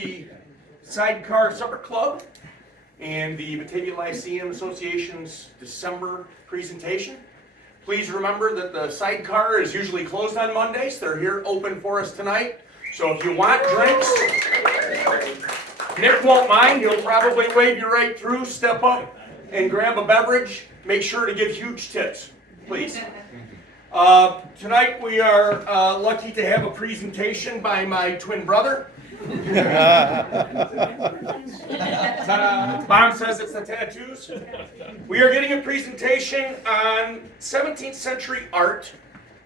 the Sidecar Supper Club and the Batavia Lyceum Association's December presentation. Please remember that the sidecar is usually closed on Mondays. They're here open for us tonight. So if you want drinks, Nick won't mind. He'll probably wave you right through. Step up and grab a beverage. Make sure to give huge tips, please. Tonight we are lucky to have a presentation by my twin brother. Mom says it's the tattoos. We are getting a presentation on 17th century art,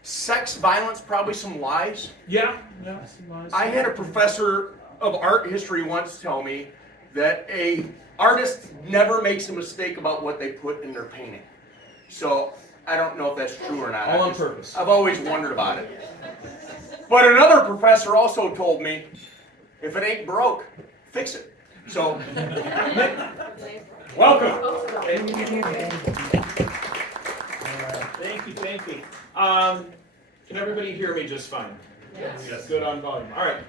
sex, violence, probably some lies. Yeah, some lies. I had a professor of art history once tell me that an artist never makes a mistake about what they put in their painting. So I don't know if that's true or not. All on purpose. I've always wondered about it. But another professor also told me, if it ain't broke, fix it. So, welcome. Thank you. Can everybody hear me just fine? Yes. Good on volume. All right.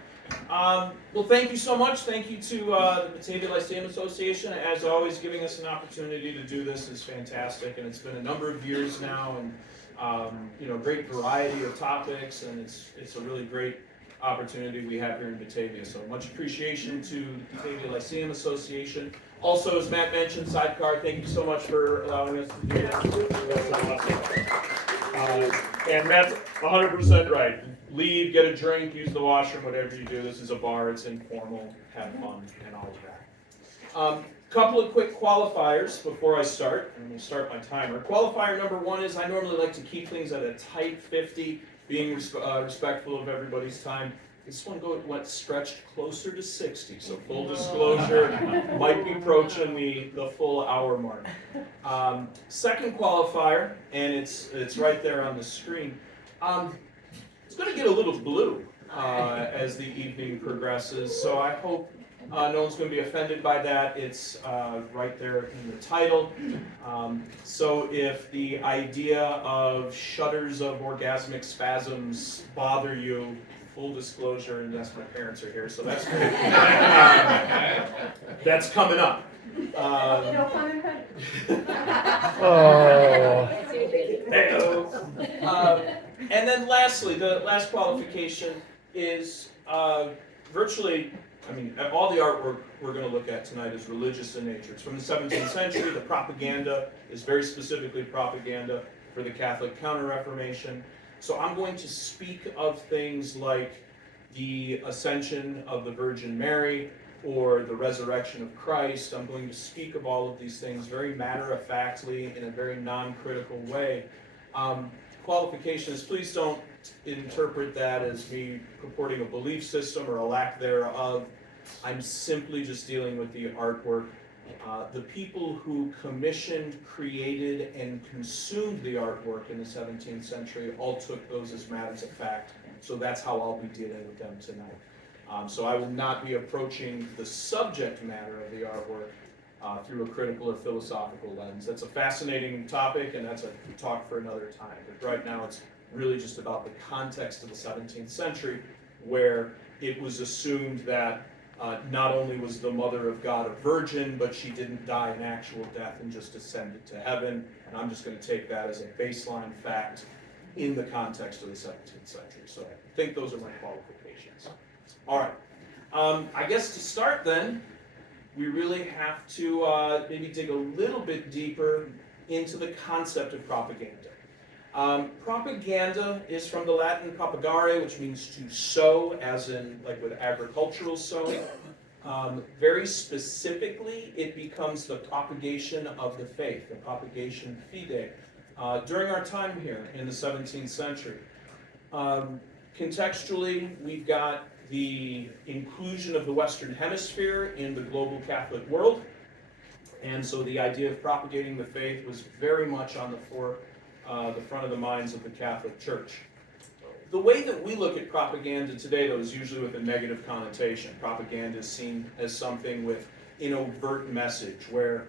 Well, thank you so much. Thank you to the Batavia Lyceum Association. As always, giving us an opportunity to do this is fantastic, and it's been a number of years now, and great variety of topics, and it's a really great opportunity we have here in Batavia. So much appreciation to the Batavia Lyceum Association. Also, as Matt mentioned, Sidecar, thank you so much for allowing us to do this. And Matt's 100% right. Leave, get a drink, use the washroom, whatever you do. This is a bar, it's informal, have fun, and all of that. Couple of quick qualifiers before I start. I'm going to start my timer. Qualifier number one is I normally like to keep things at a tight 50, being respectful of everybody's time. This one went stretched closer to 60, so full disclosure, might be approaching the full hour mark. Second qualifier, and it's right there on the screen. It's going to get a little blue as the evening progresses, so I hope no one's going to be offended by that. It's right there in the title. So if the idea of shudders of orgasmic spasms bother you, full disclosure, and yes, my parents are here, so that's great. That's coming up. And then lastly, the last qualification is virtually, all the artwork we're going to look at tonight is religious in nature. It's from the 17th century. The propaganda is very specifically propaganda for the Catholic Counter-Reformation. So I'm going to speak of things like the ascension of the Virgin Mary or the resurrection of Christ. I'm going to speak of all of these things very matter-of-factly in a very non-critical way. Qualifications, please don't interpret that as me purporting a belief system or a lack thereof. I'm simply just dealing with the artwork. The people who commissioned, created, and consumed the artwork in the 17th century all took those as matters of fact, so that's how I'll be dealing with them tonight. So I will not be approaching the subject matter of the artwork through a critical or philosophical lens. That's a fascinating topic, and that's a talk for another time. But right now it's really just about the context of the 17th century, where it was assumed that not only was the Mother of God a virgin, but she didn't die an actual death and just ascended to heaven. And I'm just going to take that as a baseline fact in the context of the 17th century. So I think those are my qualifications. All right. I guess to start then, we really have to maybe dig a little bit deeper into the concept of propaganda. Propaganda is from the Latin propagare, which means to sow, as in like with agricultural sowing. Very specifically, it becomes the propagation of the faith, the propagation fide, during our time here in the 17th century. Contextually, we've got the inclusion of the Western Hemisphere in the global Catholic world, and so the idea of propagating the faith was very much on the front of the minds of the Catholic Church. The way that we look at propaganda today, though, is usually with a negative connotation. Propaganda is seen as something with an overt message, where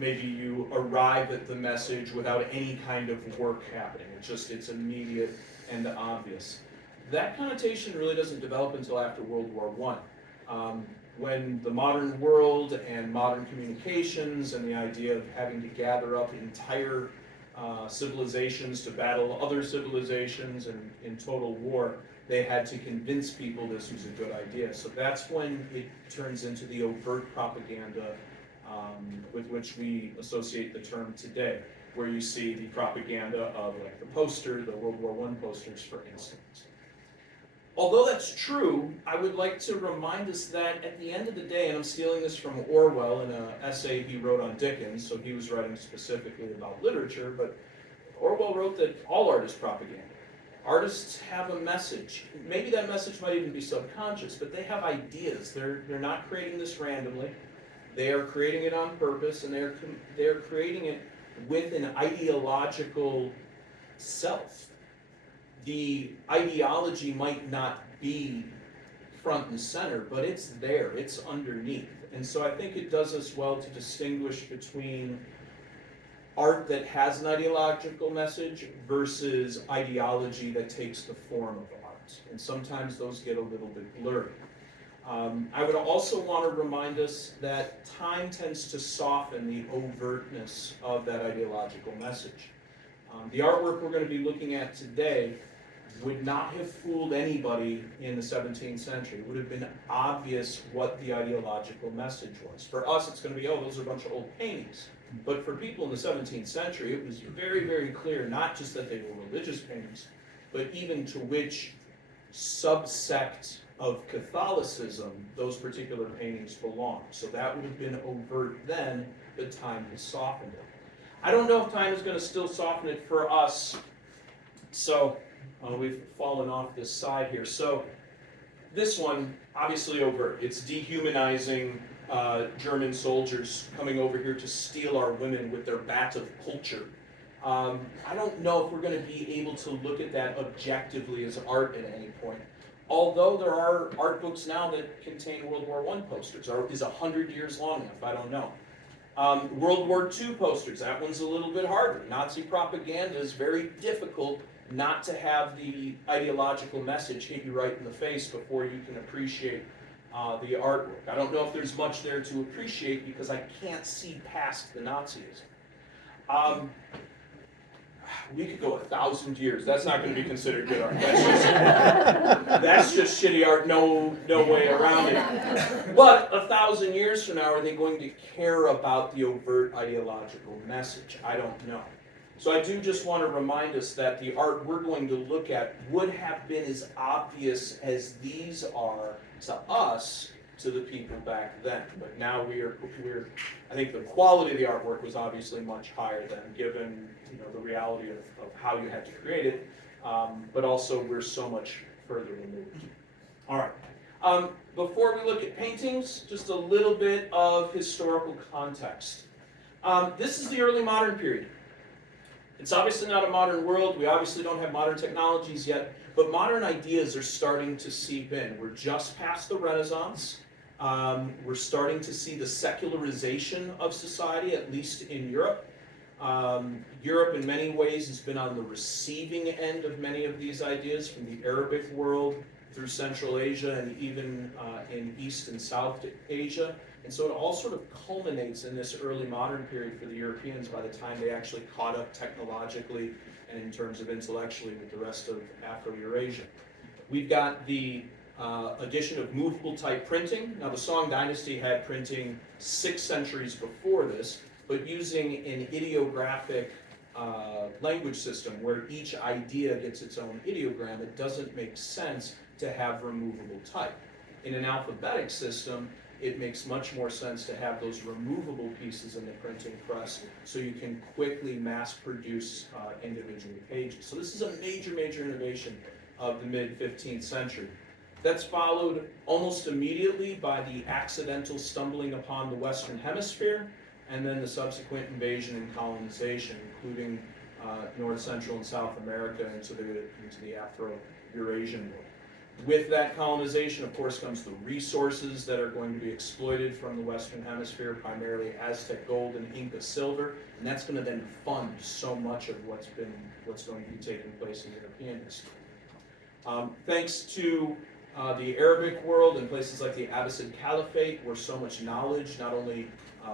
maybe you arrive at the message without any kind of work happening. It's immediate and obvious. That connotation really doesn't develop until after World War I. When the modern world and modern communications and the idea of having to gather up entire civilizations to battle other civilizations and in total war, they had to convince people this was a good idea. So that's when it turns into the overt propaganda with which we associate the term today, where you see the propaganda of like the poster, the World War I posters, for instance. Although that's true, I would like to remind us that at the end of the day, and I'm stealing this from Orwell in an essay he wrote on Dickens, so he was writing specifically about literature, but Orwell wrote that all art is propaganda. Artists have a message. Maybe that message might even be subconscious, but they have ideas. They're not creating this randomly. They are creating it on purpose, and they're creating it with an ideological self. The ideology might not be front and center, but it's there, it's underneath. And so I think it does us well to distinguish between art that has an ideological message versus ideology that takes the form of art. And sometimes those get a little bit blurry. I would also want to remind us that time tends to soften the overtness of that ideological message. The artwork we're going to be looking at today would not have fooled anybody in the 17th century. It would have been obvious what the ideological message was. For us, it's going to be, oh, those are a bunch of old paintings. But for people in the 17th century, it was very, very clear, not just that they were religious paintings, but even to which subsect of Catholicism those particular paintings belonged. So that would have been overt then, but time has softened it. I don't know if time is going to still soften it for us. So we've fallen off this side here. So this one, obviously overt. It's dehumanizing German soldiers coming over here to steal our women with their bat of culture. I don't know if we're going to be able to look at that objectively as art at any point. Although there are art books now that contain World War I posters. Or is 100 years long enough? I don't know. World War II posters, that one's a little bit harder. Nazi propaganda is very difficult not to have the ideological message hit you right in the face before you can appreciate the artwork. I don't know if there's much there to appreciate because I can't see past the Nazism. We could go 1,000 years. That's not going to be considered good art. That's just shitty art, no way around it. But 1,000 years from now, are they going to care about the overt ideological message? I don't know. So I do just want to remind us that the art we're going to look at would have been as obvious as these are to us, to the people back then. But now we're I think the quality of the artwork was obviously much higher then, given the reality of how you had to create it, but also we're so much further removed. All right. Before we look at paintings, just a little bit of historical context. This is the early modern period. It's obviously not a modern world. We obviously don't have modern technologies yet, but modern ideas are starting to seep in. We're just past the Renaissance. We're starting to see the secularization of society, at least in Europe. Europe, in many ways, has been on the receiving end of many of these ideas, from the Arabic world through Central Asia and even in East and South Asia. And so it all sort of culminates in this early modern period for the Europeans by the time they actually caught up technologically and in terms of intellectually with the rest of Afro-Eurasia. We've got the addition of movable type printing. Now the Song Dynasty had printing 6 centuries before this, but using an ideographic language system where each idea gets its own ideogram, it doesn't make sense to have removable type. In an alphabetic system, it makes much more sense to have those removable pieces in the printing press so you can quickly mass produce individual pages. So this is a major, major innovation of the mid-15th century. That's followed almost immediately by the accidental stumbling upon the Western Hemisphere, and then the subsequent invasion and colonization, including North, Central, and South America into the Afro-Eurasian world. With that colonization, of course, comes the resources that are going to be exploited from the Western Hemisphere, primarily Aztec gold and Inca silver, and that's going to then fund so much of what's going to be taking place in European history. Thanks to the Arabic world and places like the Abbasid Caliphate, where so much knowledge not only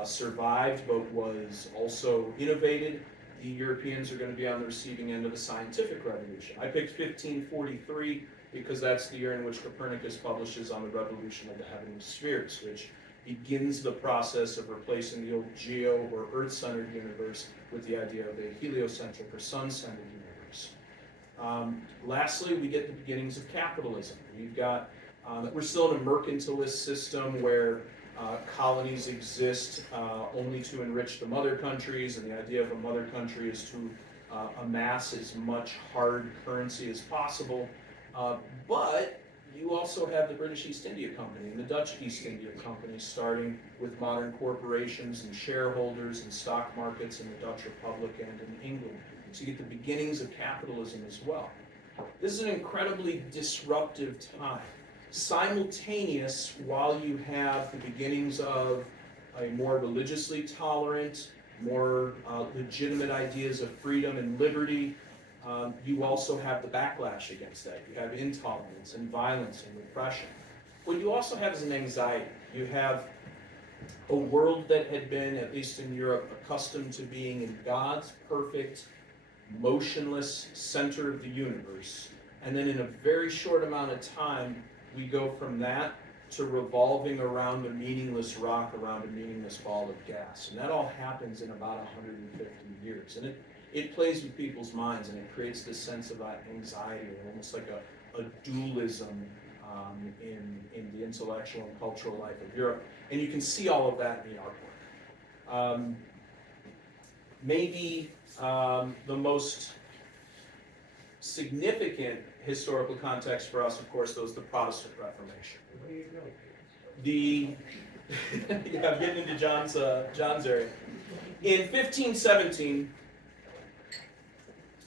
survived but was also innovated, the Europeans are going to be on the receiving end of a scientific revolution. I picked 1543 because that's the year in which Copernicus publishes on the revolution of the heavenly spheres, which begins the process of replacing the old geo or earth-centered universe with the idea of a heliocentric or sun-centered universe. Lastly, we get the beginnings of capitalism. We've got, we're still in a mercantilist system where colonies exist only to enrich the mother countries, and the idea of a mother country is to amass as much hard currency as possible. But you also have the British East India Company and the Dutch East India Company starting with modern corporations and shareholders and stock markets in the Dutch Republic and in England. So you get the beginnings of capitalism as well. This is an incredibly disruptive time. Simultaneous, while you have the beginnings of a more religiously tolerant, more legitimate ideas of freedom and liberty, you also have the backlash against that. You have intolerance and violence and repression. What you also have is an anxiety. You have a world that had been, at least in Europe, accustomed to being in God's perfect, motionless center of the universe. And then in a very short amount of time, we go from that to revolving around a meaningless rock, around a meaningless ball of gas. And that all happens in about 150 years. And it plays with people's minds, and it creates this sense of anxiety, almost like a dualism in the intellectual and cultural life of Europe. And you can see all of that in the artwork. Maybe the most significant historical context for us, of course, was the Protestant Reformation. Yeah, I'm getting into John's area. In 1517,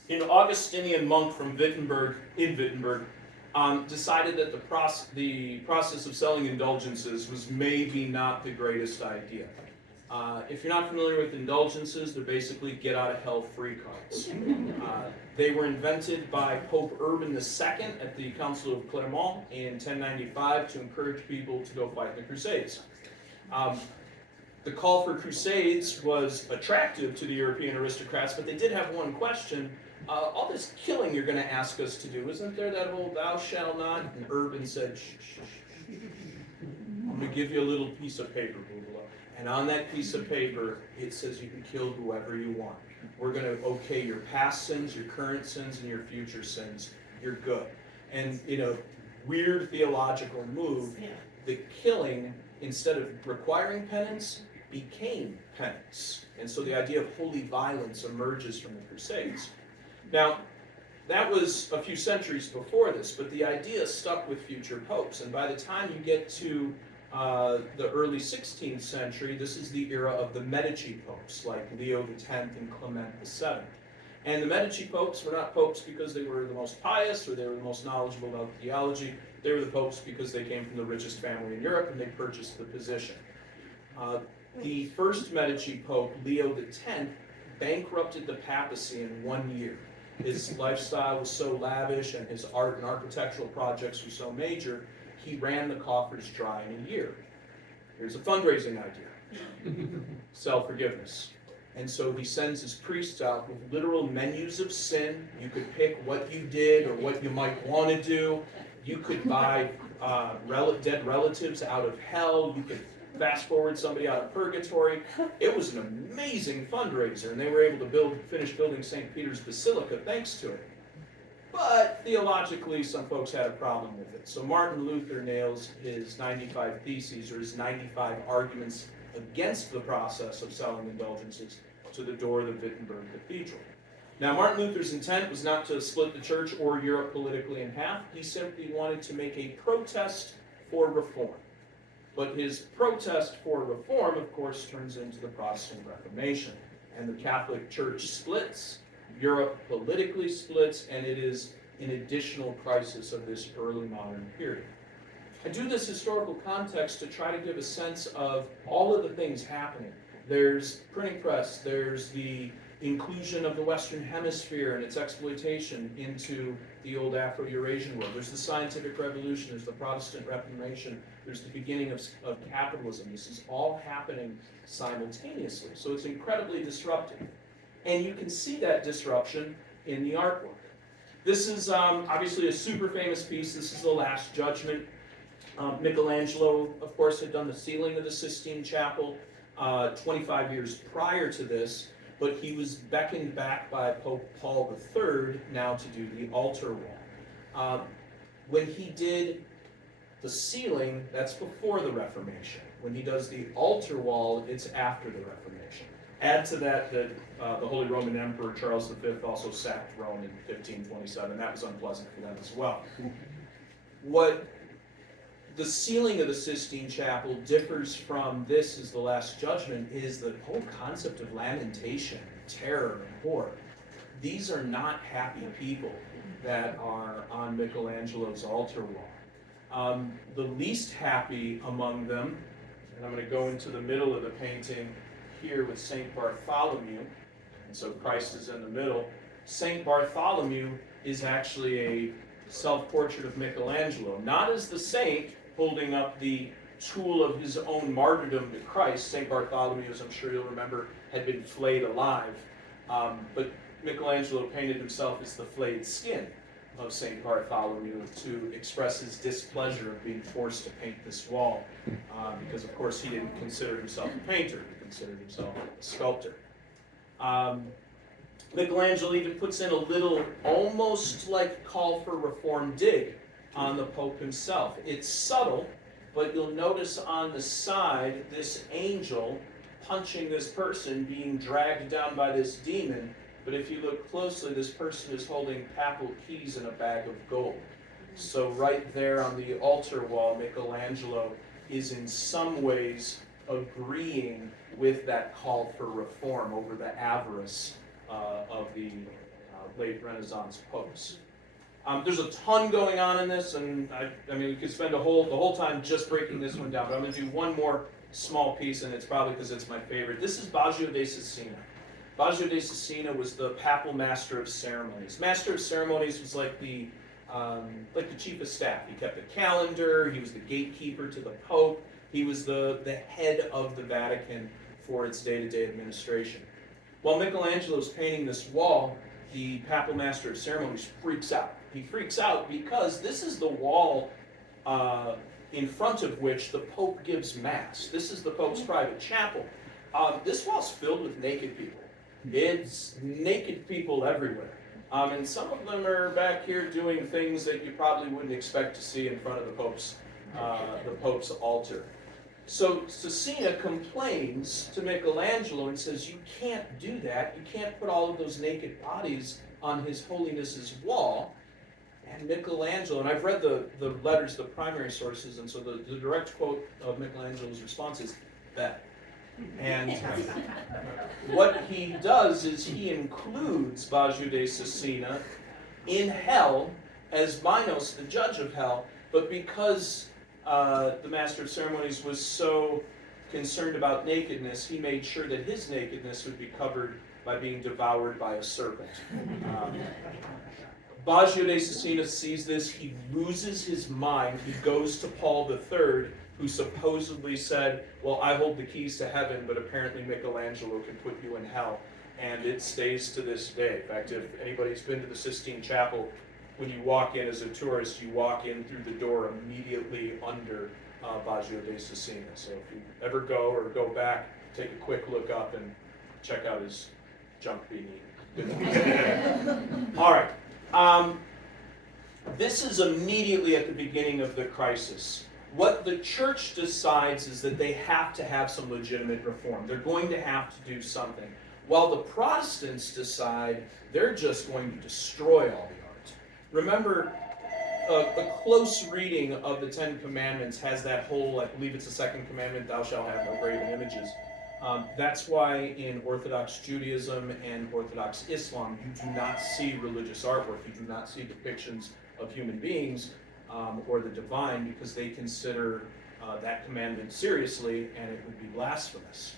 an Augustinian monk from Wittenberg, decided that the process of selling indulgences was maybe not the greatest idea. If you're not familiar with indulgences, they're basically get-out-of-hell-free cards. They were invented by Pope Urban II at the Council of Clermont in 1095 to encourage people to go fight the Crusades. The call for crusades was attractive to the European aristocrats, but they did have one question. All this killing you're going to ask us to do, isn't there that whole thou shalt not? And Urban said, shh, shh, shh. I'm going to give you a little piece of paper, Bubala. And on that piece of paper, it says you can kill whoever you want. We're going to okay your past sins, your current sins, and your future sins. You're good. And in a weird theological move, the killing, instead of requiring penance, became penance. And so the idea of holy violence emerges from the Crusades. Now, that was a few centuries before this, but the idea stuck with future popes. And by the time you get to the early 16th century, this is the era of the Medici popes, like Leo X and Clement VII. And the Medici popes were not popes because they were the most pious or they were the most knowledgeable about theology. They were the popes because they came from the richest family in Europe and they purchased the position. The first Medici pope, Leo X, bankrupted the papacy in 1 year. His lifestyle was so lavish and his art and architectural projects were so major, he ran the coffers dry in a year. Here's a fundraising idea. Sell forgiveness. And so he sends his priests out with literal menus of sin. You could pick what you did or what you might want to do. You could buy dead relatives out of hell. You could fast forward somebody out of purgatory. It was an amazing fundraiser, and they were able to finish building St. Peter's Basilica thanks to it. But theologically, some folks had a problem with it. So Martin Luther nails his 95 Theses, or his 95 arguments against the process of selling indulgences, to the door of the Wittenberg Cathedral. Now, Martin Luther's intent was not to split the church or Europe politically in half. He simply wanted to make a protest for reform. But his protest for reform, of course, turns into the Protestant Reformation. And the Catholic Church splits, Europe politically splits, and it is an additional crisis of this early modern period. I do this historical context to try to give a sense of all of the things happening. There's printing press, there's the inclusion of the Western Hemisphere and its exploitation into the old Afro-Eurasian world. There's the scientific revolution, there's the Protestant Reformation, there's the beginning of capitalism. This is all happening simultaneously. So it's incredibly disruptive. And you can see that disruption in the artwork. This is obviously a super famous piece. This is The Last Judgment. Michelangelo, of course, had done the ceiling of the Sistine Chapel 25 years prior to this, but he was beckoned back by Pope Paul III now to do the altar wall. When he did the ceiling, that's before the Reformation. When he does the altar wall, it's after the Reformation. Add to that that the Holy Roman Emperor Charles V also sacked Rome in 1527. That was unpleasant for them as well. What the ceiling of the Sistine Chapel differs from this is The Last Judgment is the whole concept of lamentation, terror, and horror. These are not happy people that are on Michelangelo's altar wall. The least happy among them, and I'm going to go into the middle of the painting here with St. Bartholomew, and so Christ is in the middle. St. Bartholomew is actually a self-portrait of Michelangelo, not as the saint holding up the tool of his own martyrdom to Christ. St. Bartholomew, as I'm sure you'll remember, had been flayed alive, but Michelangelo painted himself as the flayed skin of St. Bartholomew to express his displeasure of being forced to paint this wall, because of course he didn't consider himself a painter, he considered himself a sculptor. Michelangelo even puts in a little, almost like call for reform dig on the Pope himself. It's subtle, but you'll notice on the side this angel punching this person being dragged down by this demon. But if you look closely, this person is holding papal keys in a bag of gold. So right there on the altar wall, Michelangelo is in some ways agreeing with that call for reform over the avarice of the late Renaissance popes. There's a ton going on in this, and I mean, we could spend the whole time just breaking this one down, but I'm going to do one more small piece, and it's probably because it's my favorite. This is Baggio de Cecina. Baggio de Cecina was the papal master of ceremonies. Master of ceremonies was like the chief of staff. He kept the calendar, he was the gatekeeper to the Pope, he was the head of the Vatican for its day-to-day administration. While Michelangelo's painting this wall, the papal master of ceremonies freaks out. He freaks out because this is the wall in front of which the Pope gives Mass. This is the Pope's private chapel. This wall's filled with naked people. It's naked people everywhere. And some of them are back here doing things that you probably wouldn't expect to see in front of the Pope's altar. So Cecina complains to Michelangelo and says, you can't do that. You can't put all of those naked bodies on His Holiness's wall. And Michelangelo, and I've read the letters, the primary sources, and so the direct quote of Michelangelo's response is, bet. And what he does is he includes Baggio de Cecina in hell as Minos, the judge of hell, but because the master of ceremonies was so concerned about nakedness, he made sure that his nakedness would be covered by being devoured by a serpent. Baggio de Cecina sees this, he loses his mind, he goes to Paul III, who supposedly said, well, I hold the keys to heaven, but apparently Michelangelo can put you in hell. And it stays to this day. In fact, if anybody's been to the Sistine Chapel, when you walk in as a tourist, you walk in through the door immediately under Baggio de Cecina. So if you ever go or go back, take a quick look up and check out his junk being eaten. All right. This is immediately at the beginning of the crisis. What the church decides is that they have to have some legitimate reform. They're going to have to do something. While the Protestants decide they're just going to destroy all the art. Remember, a close reading of the Ten Commandments has that whole, I believe it's the second commandment, thou shalt have no graven images. That's why in Orthodox Judaism and Orthodox Islam, you do not see religious artwork. You do not see depictions of human beings or the divine, because they consider that commandment seriously and it would be blasphemous.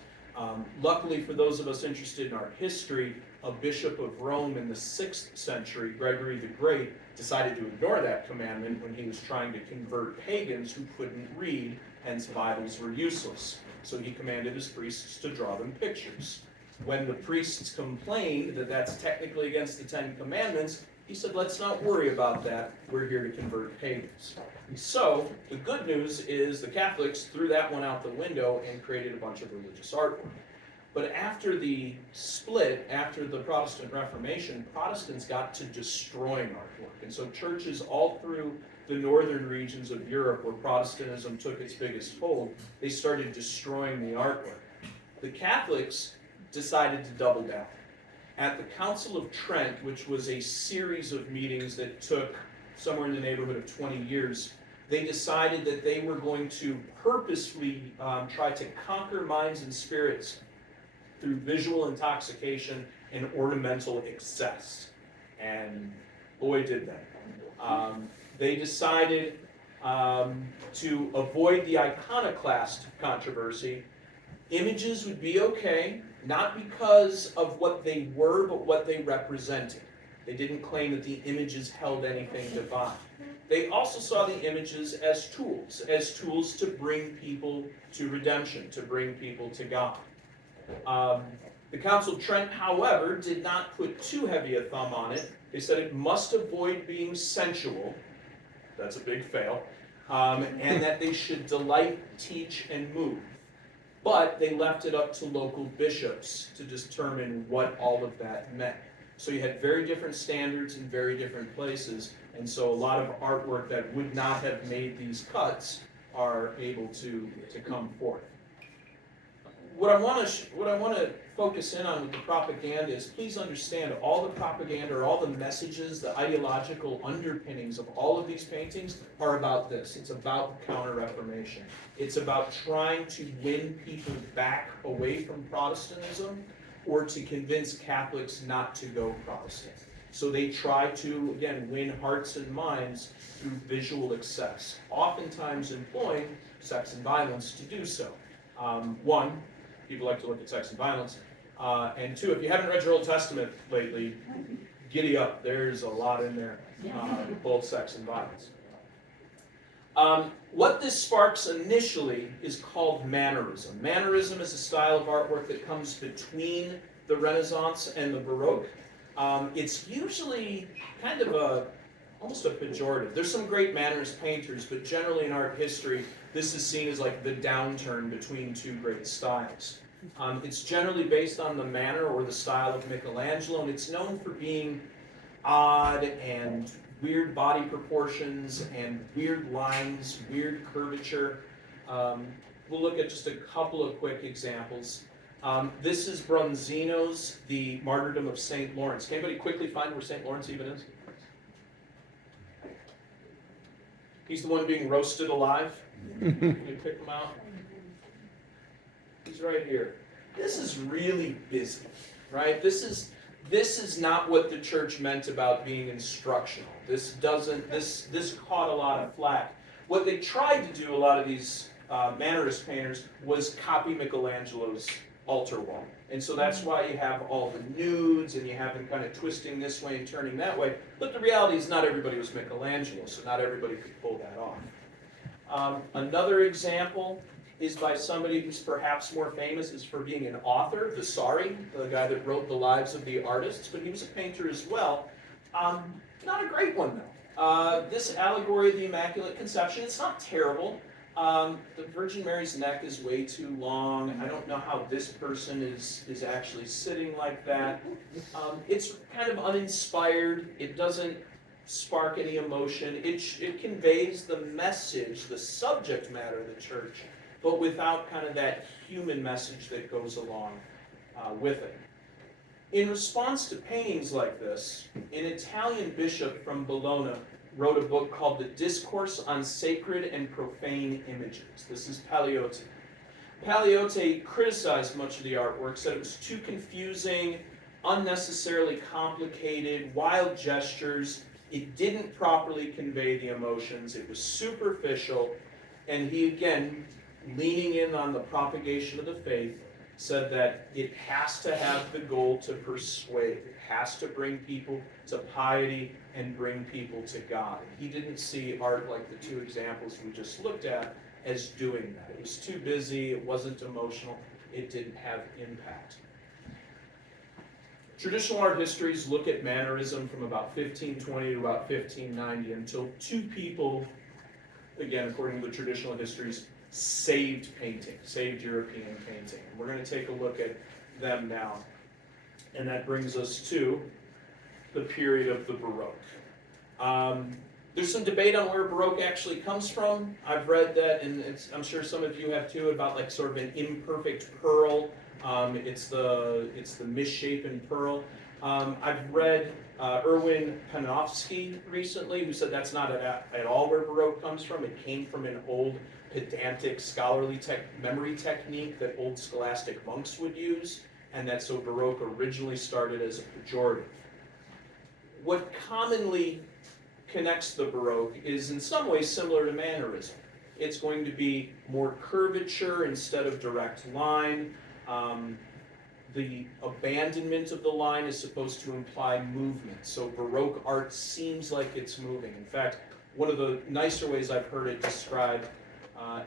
Luckily for those of us interested in art history, a bishop of Rome in the 6th century, Gregory the Great, decided to ignore that commandment when he was trying to convert pagans who couldn't read, hence Bibles were useless. So he commanded his priests to draw them pictures. When the priests complained that that's technically against the 10 Commandments, he said, let's not worry about that. We're here to convert pagans. So the good news is the Catholics threw that one out the window and created a bunch of religious artwork. But after the split, after the Protestant Reformation, Protestants got to destroying artwork. And so churches all through the northern regions of Europe where Protestantism took its biggest hold, they started destroying the artwork. The Catholics decided to double down. At the Council of Trent, which was a series of meetings that took somewhere in the neighborhood of 20 years, they decided that they were going to purposefully try to conquer minds and spirits through visual intoxication and ornamental excess. And boy, did they. They decided to avoid the iconoclast controversy. Images would be okay, not because of what they were, but what they represented. They didn't claim that the images held anything divine. They also saw the images as tools to bring people to redemption, to bring people to God. The Council of Trent, however, did not put too heavy a thumb on it. They said it must avoid being sensual. That's a big fail. And that they should delight, teach, and move. But they left it up to local bishops to determine what all of that meant. So you had very different standards in very different places, and so a lot of artwork that would not have made these cuts are able to come forth. What I want to focus in on with the propaganda is, please understand, all the propaganda or all the messages, the ideological underpinnings of all of these paintings are about this. It's about Counter-Reformation. It's about trying to win people back away from Protestantism or to convince Catholics not to go Protestant. So they try to, again, win hearts and minds through visual excess, oftentimes employing sex and violence to do so. One, people like to look at sex and violence. And two, if you haven't read your Old Testament lately, giddy up. There's a lot in there, both sex and violence. What this sparks initially is called Mannerism. Mannerism is a style of artwork that comes between the Renaissance and the Baroque. It's usually kind of almost a pejorative. There's some great Mannerist painters, but generally in art history, this is seen as like the downturn between two great styles. It's generally based on the manner or the style of Michelangelo, and it's known for being odd and weird body proportions and weird lines, weird curvature. We'll look at just a couple of quick examples. This is Bronzino's The Martyrdom of St. Lawrence. Can anybody quickly find where St. Lawrence even is? He's the one being roasted alive. Can you pick him out? He's right here. This is really busy, right? This is not what the church meant about being instructional. This caught a lot of flack. What they tried to do, a lot of these Mannerist painters, was copy Michelangelo's altar wall. And so that's why you have all the nudes and you have them kind of twisting this way and turning that way. But the reality is not everybody was Michelangelo, so not everybody could pull that off. Another example is by somebody who's perhaps more famous is for being an author, Vasari, the guy that wrote the lives of the artists, but he was a painter as well. Not a great one though. This allegory of the Immaculate Conception, it's not terrible. The Virgin Mary's neck is way too long. I don't know how this person is actually sitting like that. It's kind of uninspired. It doesn't spark any emotion. It conveys the message, the subject matter of the church, but without kind of that human message that goes along with it. In response to paintings like this, an Italian bishop from Bologna wrote a book called The Discourse on Sacred and Profane Images. This is Paliotti. Paliotti criticized much of the artwork, said it was too confusing, unnecessarily complicated, wild gestures. It didn't properly convey the emotions. It was superficial. And he, again, leaning in on the propagation of the faith, said that it has to have the goal to persuade. It has to bring people to piety and bring people to God. He didn't see art like the two examples we just looked at as doing that. It was too busy, it wasn't emotional, it didn't have impact. Traditional art histories look at mannerism from about 1520 to about 1590 until two people, again, according to the traditional histories, saved painting, saved European painting. And we're going to take a look at them now. And that brings us to the period of the Baroque. There's some debate on where Baroque actually comes from. I've read that, and I'm sure some of you have too, about like sort of an imperfect pearl. It's the misshapen pearl. I've read Erwin Panofsky recently, who said that's not at all where Baroque comes from. It came from an old pedantic scholarly memory technique that old scholastic monks would use, and that so Baroque originally started as a pejorative. What commonly connects the Baroque is in some ways similar to mannerism. It's going to be more curvature instead of direct line. The abandonment of the line is supposed to imply movement. So Baroque art seems like it's moving. In fact, one of the nicer ways I've heard it described,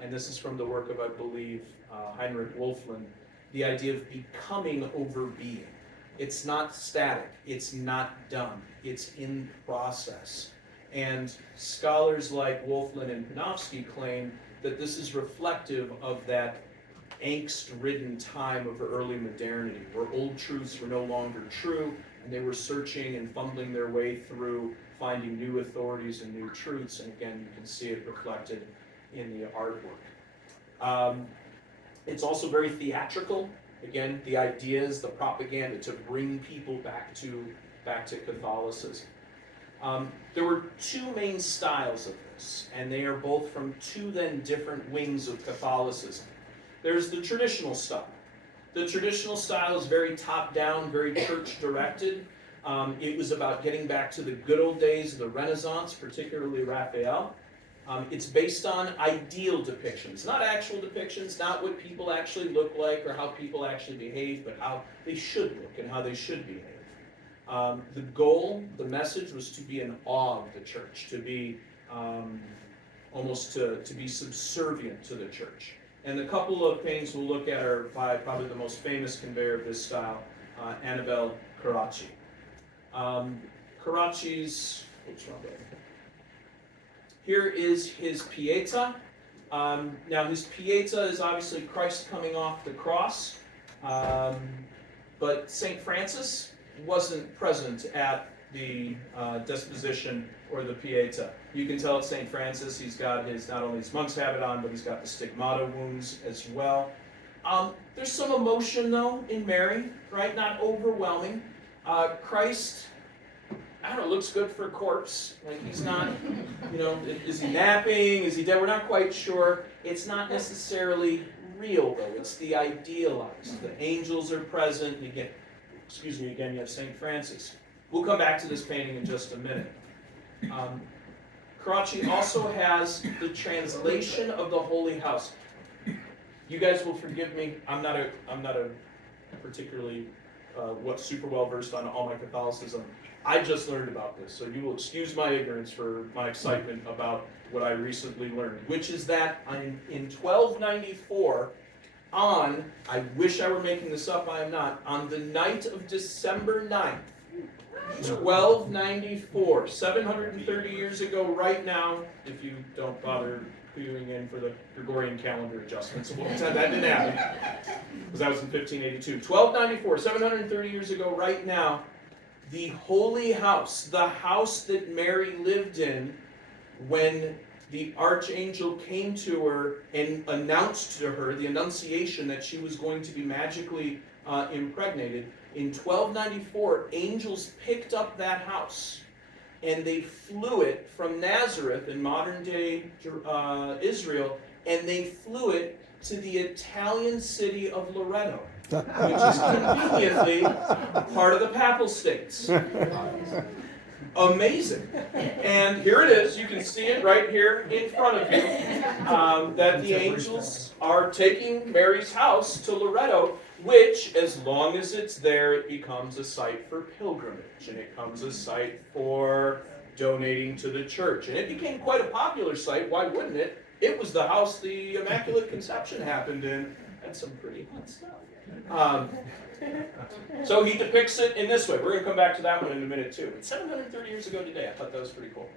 and this is from the work of, I believe, Heinrich Wolfland, the idea of becoming over being. It's not static, it's not done, it's in process. And scholars like Wolfland and Panofsky claim that this is reflective of that angst-ridden time of early modernity, where old truths were no longer true, and they were searching and fumbling their way through finding new authorities and new truths, and again, you can see it reflected in the artwork. It's also very theatrical. Again, the idea is the propaganda to bring people back to Catholicism. There were two main styles of this, and they are both from two then different wings of Catholicism. There's the traditional style. The traditional style is very top-down, very church-directed. It was about getting back to the good old days of the Renaissance, particularly Raphael. It's based on ideal depictions, not actual depictions, not what people actually look like or how people actually behave, but how they should look and how they should behave. The goal, the message, was to be in awe of the church, to be almost to be subservient to the church. And the couple of paintings we'll look at are by probably the most famous conveyor of this style, Annibale Carracci. Carracci's, here is his Pieta. Now his Pieta is obviously Christ coming off the cross, but St. Francis wasn't present at the disposition or the Pieta. You can tell it's St. Francis. He's got his, not only his monk's habit on, but he's got the stigmata wounds as well. There's some emotion though in Mary, right? Not overwhelming. Christ, I don't know, looks good for a corpse. Like he's not, is he napping? Is he dead? We're not quite sure. It's not necessarily real though. It's the idealized. The angels are present. And again, you have St. Francis. We'll come back to this painting in just a minute. Carracci also has the translation of the Holy House. You guys will forgive me. I'm not a particularly super well versed on all my Catholicism. I just learned about this, so you will excuse my ignorance for my excitement about what I recently learned, which is that in 1294, I wish I were making this up, I am not, on the night of December 9th, 1294, 730 years ago right now, if you don't bother queuing in for the Gregorian calendar adjustments, we'll pretend that didn't happen, because that was in 1582. 1294, 730 years ago right now, the Holy House, the house that Mary lived in when the archangel came to her and announced to her the annunciation that she was going to be magically impregnated. In 1294, angels picked up that house and they flew it from Nazareth in modern-day Israel, and they flew it to the Italian city of Loreto, which is conveniently part of the Papal States. amazing. And here it is. You can see it right here in front of you, that the angels are taking Mary's house to Loretto, which, as long as it's there, it becomes a site for pilgrimage, and it becomes a site for donating to the church. And it became quite a popular site. Why wouldn't it? It was the house the Immaculate Conception happened in. That's some pretty hot stuff. So he depicts it in this way. We're going to come back to that one in a minute too. It's 730 years ago today. I thought that was pretty cool.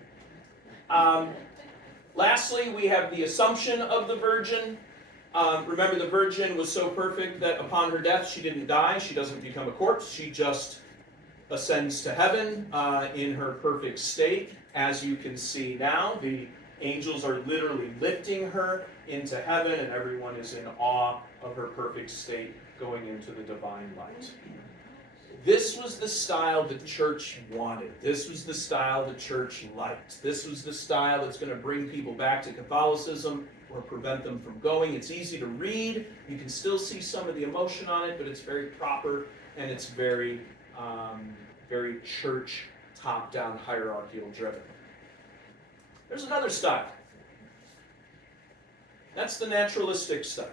Lastly, we have the Assumption of the Virgin. Remember, the Virgin was so perfect that upon her death she didn't die. She doesn't become a corpse. She just ascends to heaven in her perfect state. As you can see now, the angels are literally lifting her into heaven, and everyone is in awe of her perfect state going into the divine light. This was the style the church wanted. This was the style the church liked. This was the style that's going to bring people back to Catholicism or prevent them from going. It's easy to read. You can still see some of the emotion on it, but it's very proper, and it's very, very church top-down hierarchical driven. There's another style. That's the naturalistic style.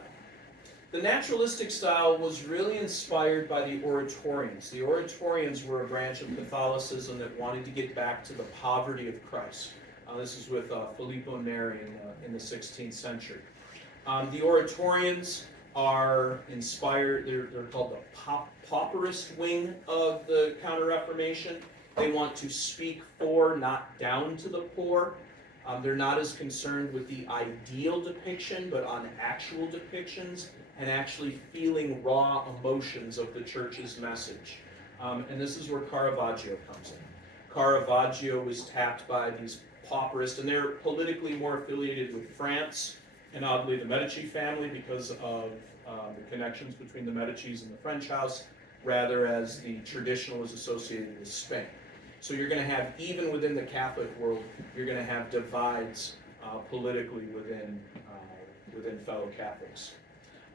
The naturalistic style was really inspired by the Oratorians. The Oratorians were a branch of Catholicism that wanted to get back to the poverty of Christ. This is with Filippo Neri in the 16th century. The Oratorians are inspired, they're called the pauperist wing of the Counter-Reformation. They want to speak for, not down to the poor. They're not as concerned with the ideal depiction, but on actual depictions and actually feeling raw emotions of the church's message. And this is where Caravaggio comes in. Caravaggio was tapped by these pauperists, and they're politically more affiliated with France and oddly the Medici family because of the connections between the Medicis and the French house, rather as the traditional is associated with Spain. So you're going to have, even within the Catholic world, you're going to have divides politically within fellow Catholics.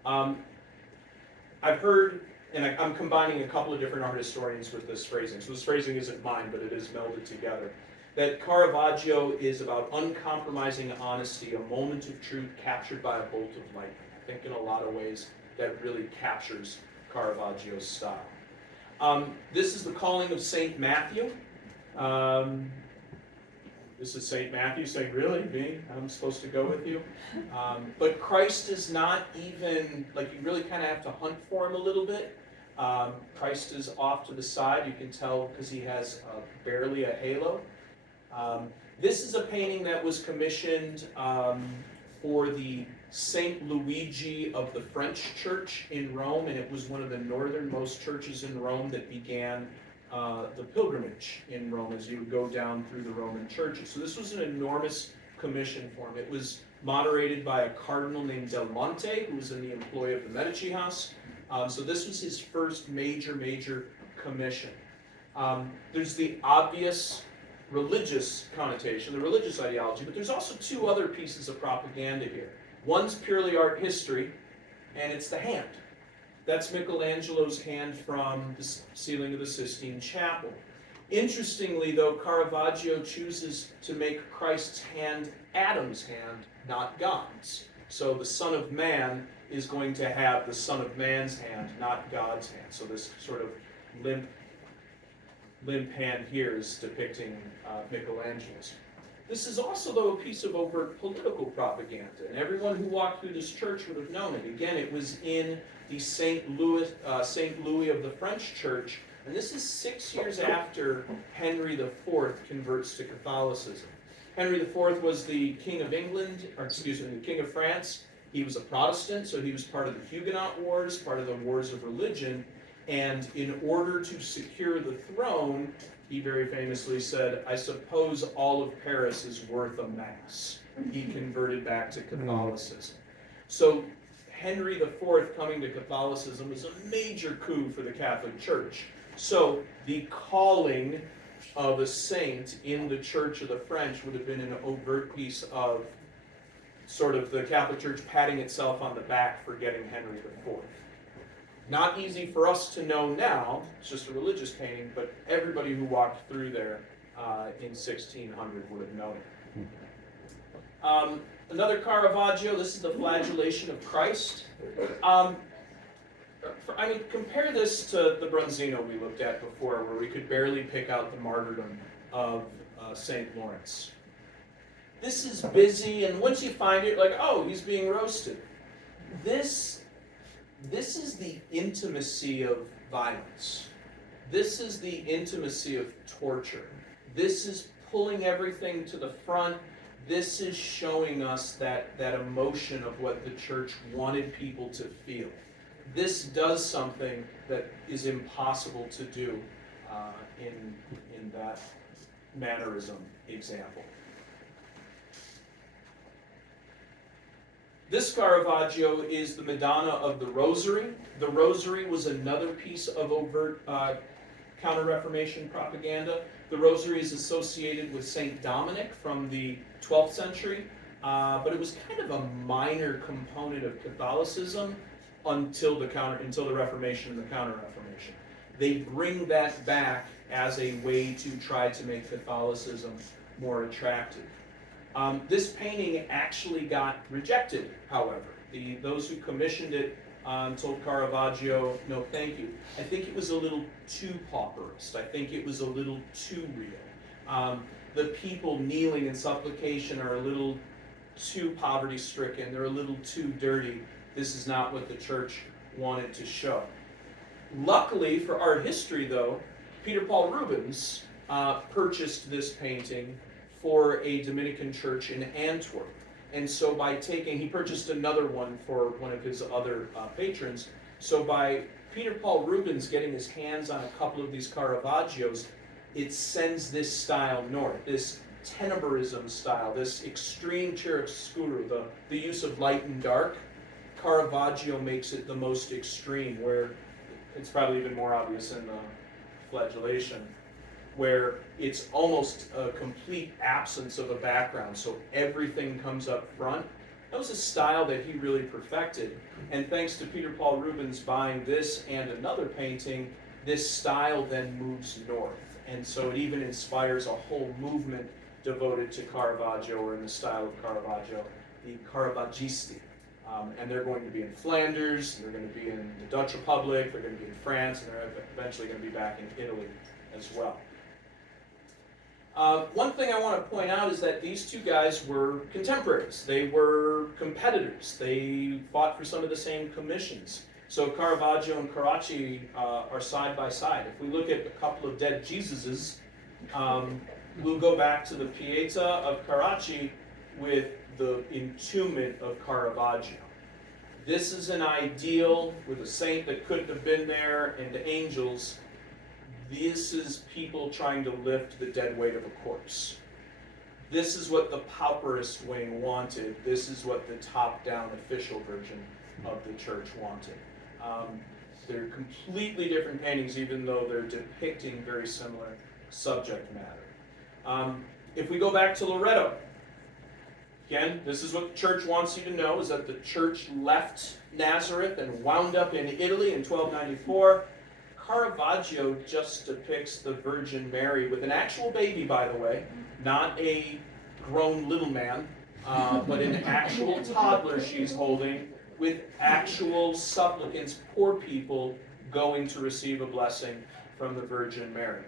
I've heard, and I'm combining a couple of different art historians with this phrasing, so this phrasing isn't mine, but it is melded together, that Caravaggio is about uncompromising honesty, a moment of truth captured by a bolt of lightning. I think in a lot of ways that really captures Caravaggio's style. This is the calling of St. Matthew. This is St. Matthew saying, really, me? I'm supposed to go with you? But Christ is not even, like, you really kind of have to hunt for him a little bit. Christ is off to the side. You can tell because he has barely a halo. This is a painting that was commissioned for the St. Luigi of the French Church in Rome, and it was one of the northernmost churches in Rome that began the pilgrimage in Rome as you would go down through the Roman churches. So this was an enormous commission for him. It was moderated by a cardinal named Del Monte, who was in the employ of the Medici house. So this was his first major commission. There's the obvious religious connotation, the religious ideology, but there's also two other pieces of propaganda here. One's purely art history, and it's the hand. That's Michelangelo's hand from the ceiling of the Sistine Chapel. Interestingly, though, Caravaggio chooses to make Christ's hand Adam's hand, not God's. So the Son of Man is going to have the Son of Man's hand, not God's hand. So this sort of limp hand here is depicting Michelangelo's. This is also, though, a piece of overt political propaganda, and everyone who walked through this church would have known it. Again, it was in the St. Louis of the French Church, and this is 6 years after Henry IV converts to Catholicism. Henry IV was the King of England, or excuse me, the King of France. He was a Protestant, so he was part of the Huguenot Wars, part of the Wars of Religion, and in order to secure the throne, he very famously said, "I suppose all of Paris is worth a mass." He converted back to Catholicism. So Henry IV coming to Catholicism was a major coup for the Catholic Church. So the calling of a saint in the Church of the French would have been an overt piece of sort of the Catholic Church patting itself on the back for getting Henry IV. Not easy for us to know now, it's just a religious painting, but everybody who walked through there in 1600 would have known it. Another Caravaggio, this is the Flagellation of Christ. Compare this to the Bronzino we looked at before, where we could barely pick out the martyrdom of St. Lawrence. This is busy, and once you find it, like, oh, he's being roasted. This is the intimacy of violence. This is the intimacy of torture. This is pulling everything to the front. This is showing us that emotion of what the church wanted people to feel. This does something that is impossible to do in that mannerism example. This Caravaggio is the Madonna of the Rosary. The Rosary was another piece of overt Counter-Reformation propaganda. The Rosary is associated with Saint Dominic from the 12th century, but it was kind of a minor component of Catholicism until the Reformation and the Counter-Reformation. They bring that back as a way to try to make Catholicism more attractive. This painting actually got rejected, however. Those who commissioned it told Caravaggio, no thank you. I think it was a little too pauperist. I think it was a little too real. The people kneeling in supplication are a little too poverty-stricken. They're a little too dirty. This is not what the church wanted to show. Luckily for art history, though, Peter Paul Rubens purchased this painting for a Dominican church in Antwerp. And so he purchased another one for one of his other patrons. So by Peter Paul Rubens getting his hands on a couple of these Caravaggios, it sends this style north, this tenebralism style, this extreme chiaroscuro, the use of light and dark. Caravaggio makes it the most extreme, where it's probably even more obvious in the Flagellation, where it's almost a complete absence of a background, so everything comes up front. That was a style that he really perfected, and thanks to Peter Paul Rubens buying this and another painting, this style then moves north, and so it even inspires a whole movement devoted to Caravaggio, or in the style of Caravaggio, the Caravaggisti. And they're going to be in Flanders, they're going to be in the Dutch Republic, they're going to be in France, and they're eventually going to be back in Italy as well. One thing I want to point out is that these two guys were contemporaries. They were competitors. They fought for some of the same commissions. So Caravaggio and Carracci are side by side. If we look at a couple of dead Jesuses, we'll go back to the Pieta of Carracci with the entombment of Caravaggio. This is an ideal with a saint that couldn't have been there and angels. This is people trying to lift the dead weight of a corpse. This is what the pauperist wing wanted. This is what the top-down official version of the church wanted. They're completely different paintings, even though they're depicting very similar subject matter. If we go back to Loreto, again, this is what the church wants you to know, is that the church left Nazareth and wound up in Italy in 1294. Caravaggio just depicts the Virgin Mary with an actual baby, by the way, not a grown little man, but an actual toddler she's holding, with actual supplicants, poor people, going to receive a blessing from the Virgin Mary.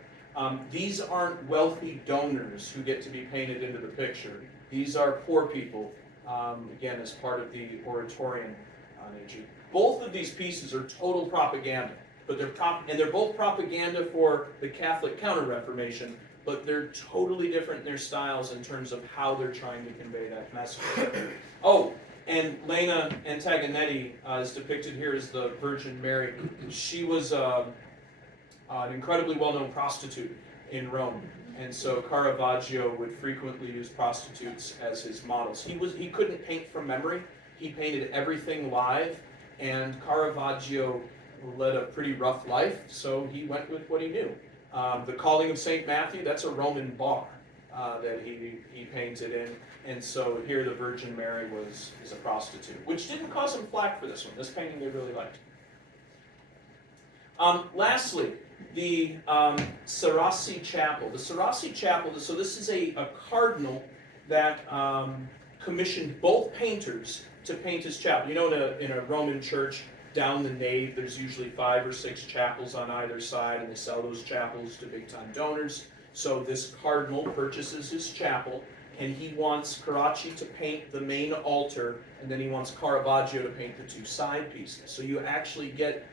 These aren't wealthy donors who get to be painted into the picture. These are poor people, again, as part of the Oratorian nature. Both of these pieces are total propaganda. But they're both propaganda for the Catholic Counter-Reformation, but they're totally different in their styles in terms of how they're trying to convey that message. Oh, and Lena Antagonetti is depicted here as the Virgin Mary. She was an incredibly well-known prostitute in Rome, and so Caravaggio would frequently use prostitutes as his models. He couldn't paint from memory. He painted everything live, and Caravaggio led a pretty rough life, so he went with what he knew. The Calling of St. Matthew, that's a Roman bar that he painted in, and so here the Virgin Mary is a prostitute, which didn't cause him flack for this one. This painting they really liked. Lastly, the Sarasi Chapel. The Sarasi Chapel, so this is a cardinal that commissioned both painters to paint his chapel. You know, in a Roman church, down the nave, there's usually 5 or 6 chapels on either side, and they sell those chapels to big-time donors. So this cardinal purchases his chapel, and he wants Carracci to paint the main altar, and then he wants Caravaggio to paint the 2 side pieces. So you actually get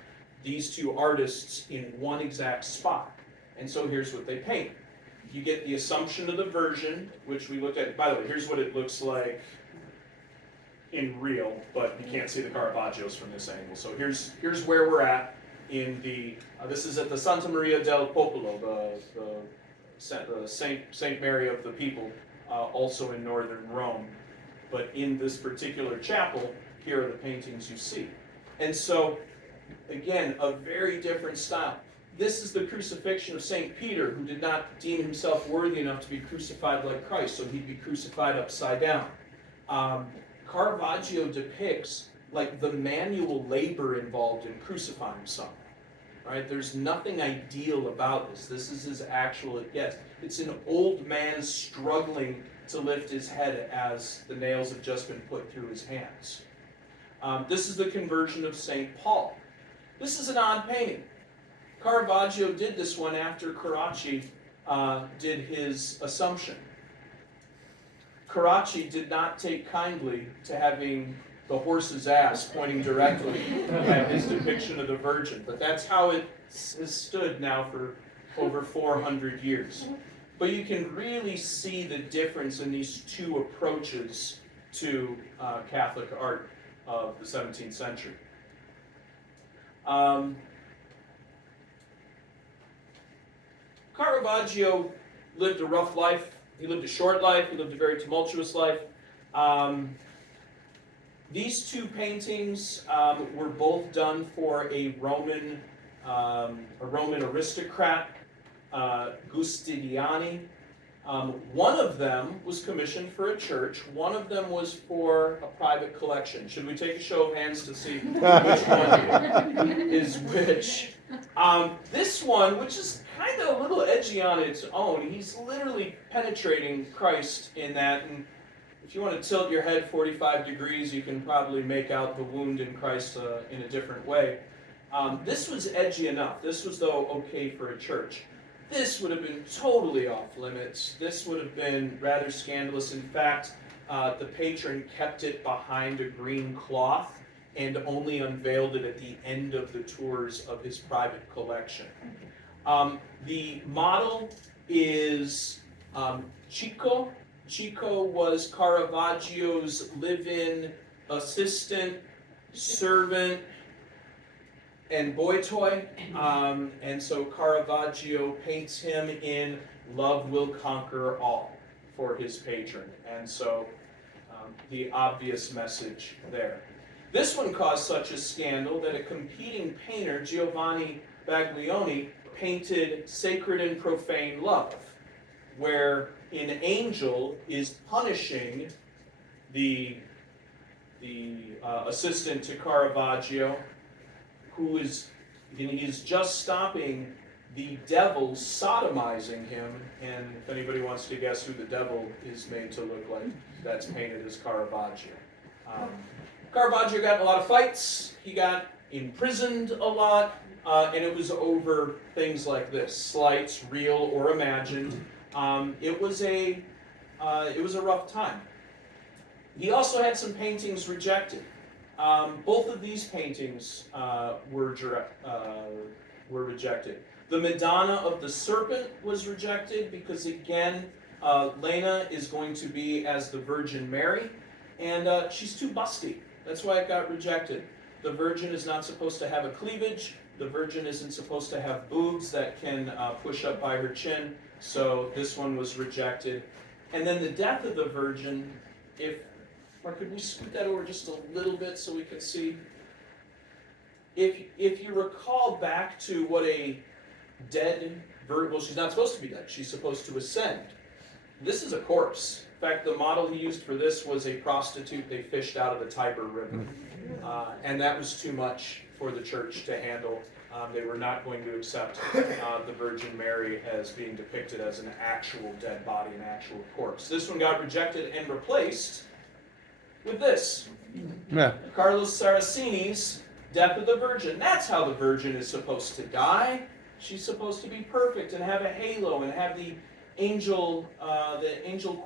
these 2 artists in one exact spot. And so here's what they paint. You get the Assumption of the Virgin, which we looked at. By the way, here's what it looks like in real, but you can't see the Caravaggios from this angle. So here's where we're at in the, this is at the Santa Maria del Popolo, the Saint Mary of the People, also in northern Rome. But in this particular chapel, here are the paintings you see. And so, again, a very different style. This is the crucifixion of St. Peter, who did not deem himself worthy enough to be crucified like Christ, so he'd be crucified upside down. Caravaggio depicts like the manual labor involved in crucifying someone. Right? There's nothing ideal about this. This is as actual it gets. It's an old man struggling to lift his head as the nails have just been put through his hands. This is the conversion of St. Paul. This is an odd painting. Caravaggio did this one after Carracci did his Assumption. Carracci did not take kindly to having the horse's ass pointing directly at his depiction of the Virgin, but that's how it has stood now for over 400 years. But you can really see the difference in these 2 approaches to Catholic art of the 17th century. Caravaggio lived a rough life. He lived a short life. He lived a very tumultuous life. These 2 paintings were both done for a Roman aristocrat, Giustiniani. One of them was commissioned for a church. One of them was for a private collection. Should we take a show of hands to see which one is which? This one, which is kind of a little edgy on its own, he's literally penetrating Christ in that. And if you want to tilt your head 45 degrees, you can probably make out the wound in Christ in a different way. This was edgy enough. This was, though, okay for a church. This would have been totally off limits. This would have been rather scandalous. In fact, the patron kept it behind a green cloth and only unveiled it at the end of the tours of his private collection. The model is Chico. Chico was Caravaggio's live-in assistant, servant, and boy toy. And so Caravaggio paints him in Love Will Conquer All for his patron. And so the obvious message there. This one caused such a scandal that a competing painter, Giovanni Baglioni, painted Sacred and Profane Love, where an angel is punishing the assistant to Caravaggio, who is just stopping the devil sodomizing him. And if anybody wants to guess who the devil is made to look like, that's painted as Caravaggio. Caravaggio got in a lot of fights. He got imprisoned a lot, and it was over things like this: slights, real or imagined. It was a rough time. He also had some paintings rejected. Both of these paintings were rejected. The Madonna of the Serpent was rejected because, again, Lena is going to be as the Virgin Mary, and she's too busty. That's why it got rejected. The Virgin is not supposed to have a cleavage. The Virgin isn't supposed to have boobs that can push up by her chin. So this one was rejected. And then the Death of the Virgin, could we scoot that over just a little bit so we can see? If you recall back to what a dead Virgin, well, she's not supposed to be dead. She's supposed to ascend. This is a corpse. In fact, the model he used for this was a prostitute they fished out of the Tiber River. And that was too much for the church to handle. They were not going to accept the Virgin Mary as being depicted as an actual dead body, an actual corpse. This one got rejected and replaced with this. Yeah. Carlos Saraceni's Death of the Virgin. That's how the Virgin is supposed to die. She's supposed to be perfect and have a halo and have the angel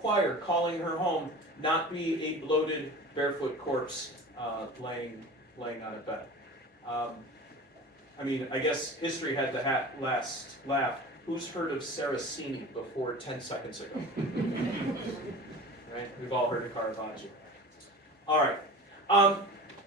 choir calling her home, not be a bloated, barefoot corpse laying on a bed. I mean, I guess history had the last laugh. Who's heard of Saraceni before 10 seconds ago? Right? We've all heard of Caravaggio. All right.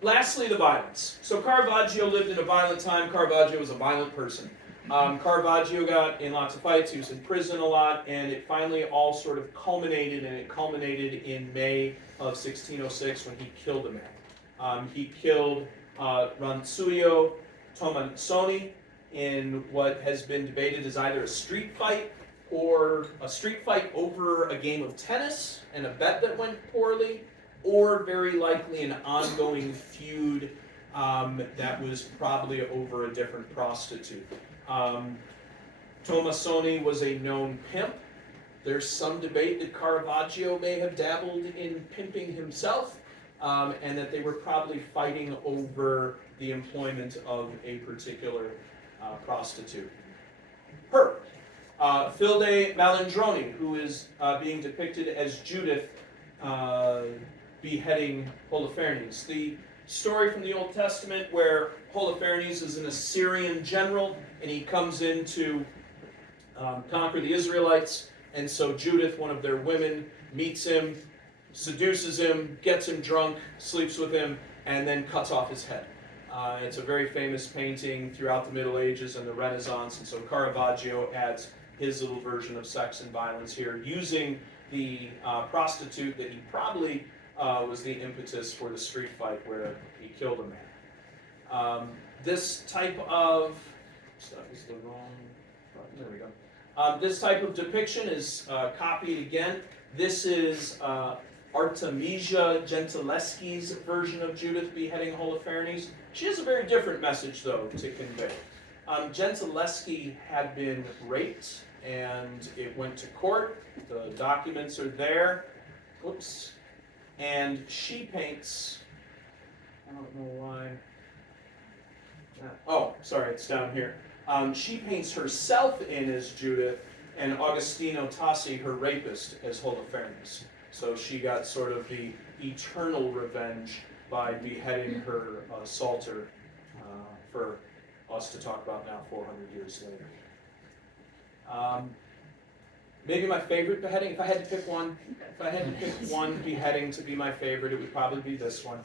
Lastly, the violence. So Caravaggio lived in a violent time. Caravaggio was a violent person. Caravaggio got in lots of fights. He was in prison a lot, and it finally all sort of culminated, and it culminated in May of 1606 when he killed a man. He killed Ranzuio Tomassoni in what has been debated as either a street fight or a street fight over a game of tennis and a bet that went poorly, or very likely an ongoing feud that was probably over a different prostitute. Tomassoni was a known pimp. There's some debate that Caravaggio may have dabbled in pimping himself, and that they were probably fighting over the employment of a particular prostitute. Her. Filde Malandroni, who is being depicted as Judith beheading Holofernes. The story from the Old Testament where Holofernes is an Assyrian general and he comes in to conquer the Israelites, and so Judith, one of their women, meets him, seduces him, gets him drunk, sleeps with him, and then cuts off his head. It's a very famous painting throughout the Middle Ages and the Renaissance, and so Caravaggio adds his little version of sex and violence here, using the prostitute that he probably was the impetus for the street fight where he killed a man. This type of, that was the wrong, there we go. This type of depiction is copied again. This is Artemisia Gentileschi's version of Judith beheading Holofernes. She has a very different message, though, to convey. Gentileschi had been raped, and it went to court. The documents are there. Whoops. And she paints, I don't know why. Oh, sorry, it's down here. She paints herself in as Judith, and Agostino Tassi, her rapist, as Holofernes. So she got sort of the eternal revenge by beheading her assaulter for us to talk about now 400 years later. Maybe my favorite beheading, if I had to pick one beheading to be my favorite, it would probably be this one.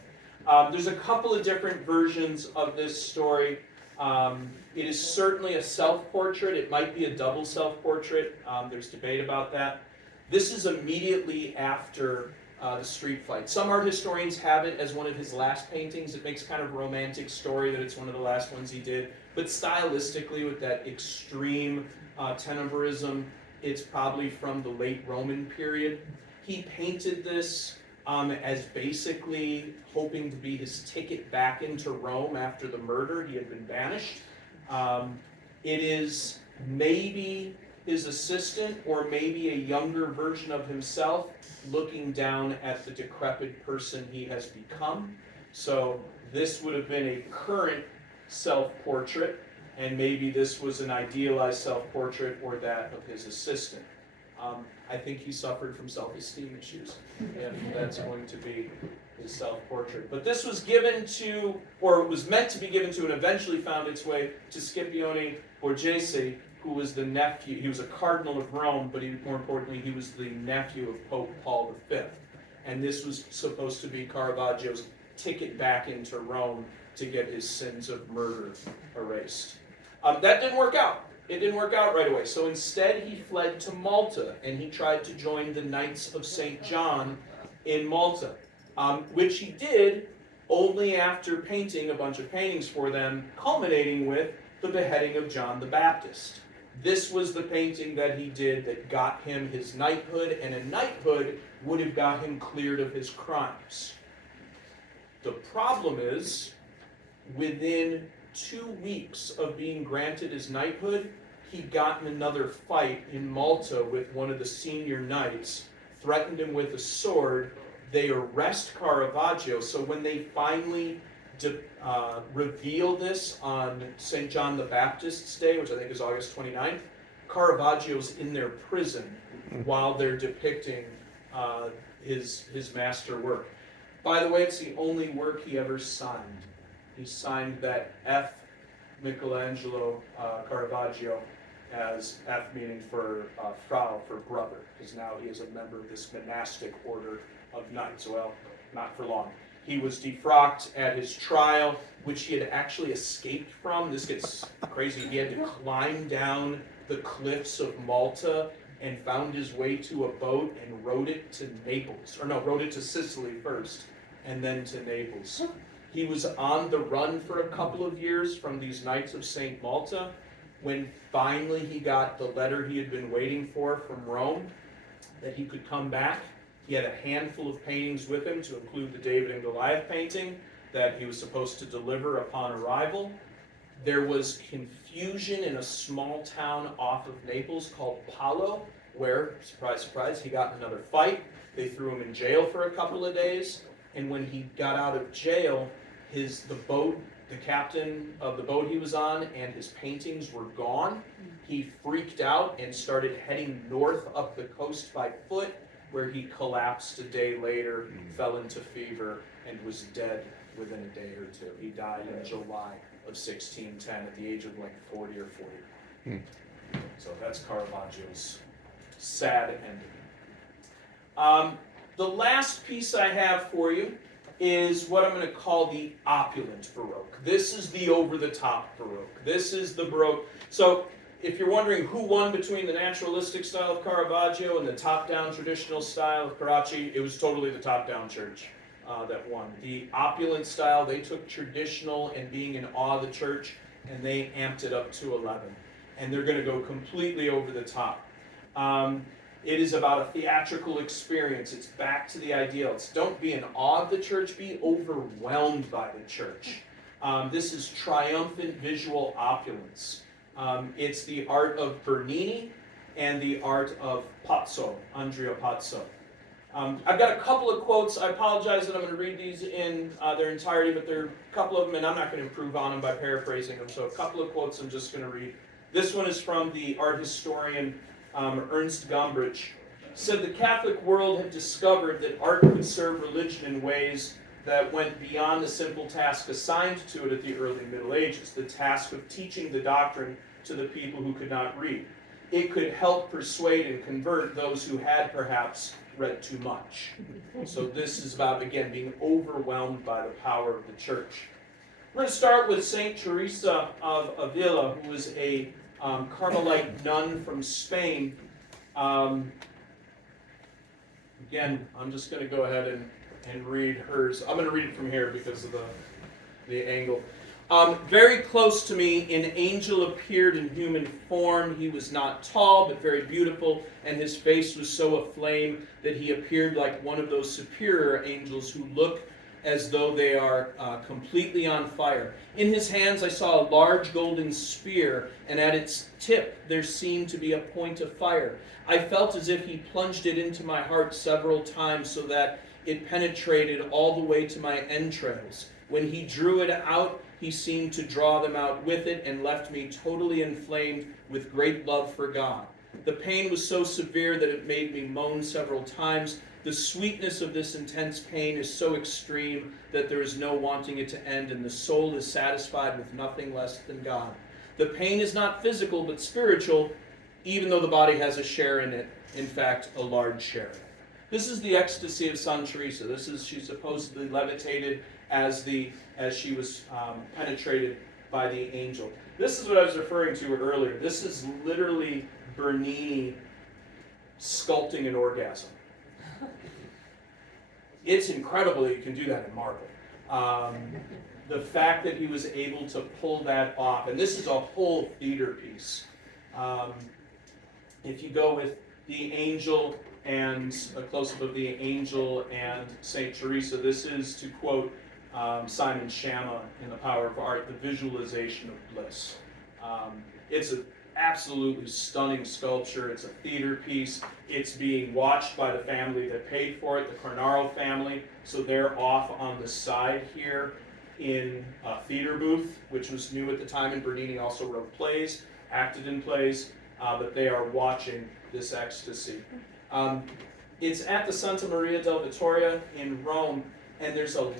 There's a couple of different versions of this story. It is certainly a self-portrait. It might be a double self-portrait. There's debate about that. This is immediately after the street fight. Some art historians have it as one of his last paintings. It makes kind of a romantic story that it's one of the last ones he did. But stylistically, with that extreme tenebralism, it's probably from the late Roman period. He painted this as basically hoping to be his ticket back into Rome after the murder. He had been banished. It is maybe his assistant or maybe a younger version of himself looking down at the decrepit person he has become. So this would have been a current self-portrait, and maybe this was an idealized self-portrait or that of his assistant. I think he suffered from self-esteem issues, if that's going to be his self-portrait. But this was given to, or was meant to be given to, and eventually found its way to Scipione Borghese, who was the nephew. He was a cardinal of Rome, but more importantly, he was the nephew of Pope Paul V. And this was supposed to be Caravaggio's ticket back into Rome to get his sins of murder erased. That didn't work out. It didn't work out right away. So instead, he fled to Malta, and he tried to join the Knights of St. John in Malta, which he did only after painting a bunch of paintings for them, culminating with the beheading of John the Baptist. This was the painting that he did that got him his knighthood, and a knighthood would have got him cleared of his crimes. The problem is, within 2 weeks of being granted his knighthood, he got in another fight in Malta with one of the senior knights, threatened him with a sword. They arrest Caravaggio. So when they finally reveal this on St. John the Baptist's Day, which I think is August 29th, Caravaggio's in their prison while they're depicting his master work. By the way, it's the only work he ever signed. He signed that F. Michelangelo Caravaggio as F meaning for Frau, for brother, because now he is a member of this monastic order of knights. Well, not for long. He was defrocked at his trial, which he had actually escaped from. This gets crazy. He had to climb down the cliffs of Malta and found his way to a boat and rowed it to Naples. Or no, rowed it to Sicily first, and then to Naples. He was on the run for a couple of years from these Knights of St. Malta, when finally he got the letter he had been waiting for from Rome, that he could come back. He had a handful of paintings with him, to include the David and Goliath painting that he was supposed to deliver upon arrival. There was confusion in a small town off of Naples called Palo, where, surprise, surprise, he got in another fight. They threw him in jail for a couple of days, and when he got out of jail, the captain of the boat he was on, and his paintings were gone. He freaked out and started heading north up the coast by foot, where he collapsed a day later, fell into fever, and was dead within a day or two. He died in July of 1610 at the age of like 40 or 40. So that's Caravaggio's sad ending. The last piece I have for you is what I'm going to call the opulent Baroque. This is the over-the-top Baroque. This is the Baroque. So if you're wondering who won between the naturalistic style of Caravaggio and the top-down traditional style of Carracci, it was totally the top-down church that won. The opulent style, they took traditional and being in awe of the church, and they amped it up to 11. And they're going to go completely over the top. It is about a theatrical experience. It's back to the ideal. It's don't be in awe of the church, be overwhelmed by the church. This is triumphant visual opulence. It's the art of Bernini and the art of Pazzo, Andrea Pazzo. I've got a couple of quotes. I apologize that I'm going to read these in their entirety, but there are a couple of them, and I'm not going to improve on them by paraphrasing them. So a couple of quotes I'm just going to read. This one is from the art historian Ernst Gombrich. Said the Catholic world had discovered that art could serve religion in ways that went beyond the simple task assigned to it at the early Middle Ages, the task of teaching the doctrine to the people who could not read. It could help persuade and convert those who had perhaps read too much. So this is about, again, being overwhelmed by the power of the church. We're going to start with St. Teresa of Avila, who was a Carmelite nun from Spain. Again, I'm just going to go ahead and read hers. I'm going to read it from here because of the angle. Very close to me, an angel appeared in human form. He was not tall, but very beautiful, and his face was so aflame that he appeared like one of those superior angels who look as though they are completely on fire. In his hands I saw a large golden spear, and at its tip there seemed to be a point of fire. I felt as if he plunged it into my heart several times so that it penetrated all the way to my entrails. When he drew it out, he seemed to draw them out with it and left me totally inflamed with great love for God. The pain was so severe that it made me moan several times. The sweetness of this intense pain is so extreme that there is no wanting it to end, and the soul is satisfied with nothing less than God. The pain is not physical but spiritual, even though the body has a share in it, in fact, a large share in it. This is the ecstasy of St. Teresa. She supposedly levitated as she was penetrated by the angel. This is what I was referring to earlier. This is literally Bernini sculpting an orgasm. It's incredible that you can do that in marble. The fact that he was able to pull that off, and this is a whole theater piece. If you go with the angel and a close-up of the angel and St. Teresa, this is, to quote Simon Schama in The Power of Art, the visualization of bliss. It's an absolutely stunning sculpture. It's a theater piece. It's being watched by the family that paid for it, the Cornaro family. So they're off on the side here in a theater booth, which was new at the time, and Bernini also wrote plays, acted in plays, but they are watching this ecstasy. It's at the Santa Maria del Vittoria in Rome, and there's an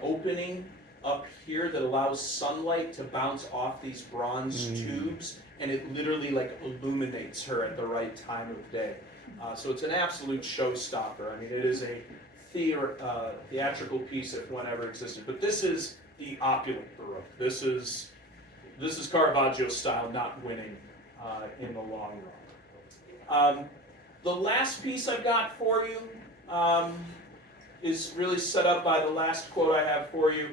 opening up here that allows sunlight to bounce off these bronze tubes, and it literally like illuminates her at the right time of day. So it's an absolute showstopper. I mean, it is a theatrical piece if one ever existed. But this is the opulent Baroque. This is Caravaggio style, not winning in the long run. The last piece I've got for you is really set up by the last quote I have for you.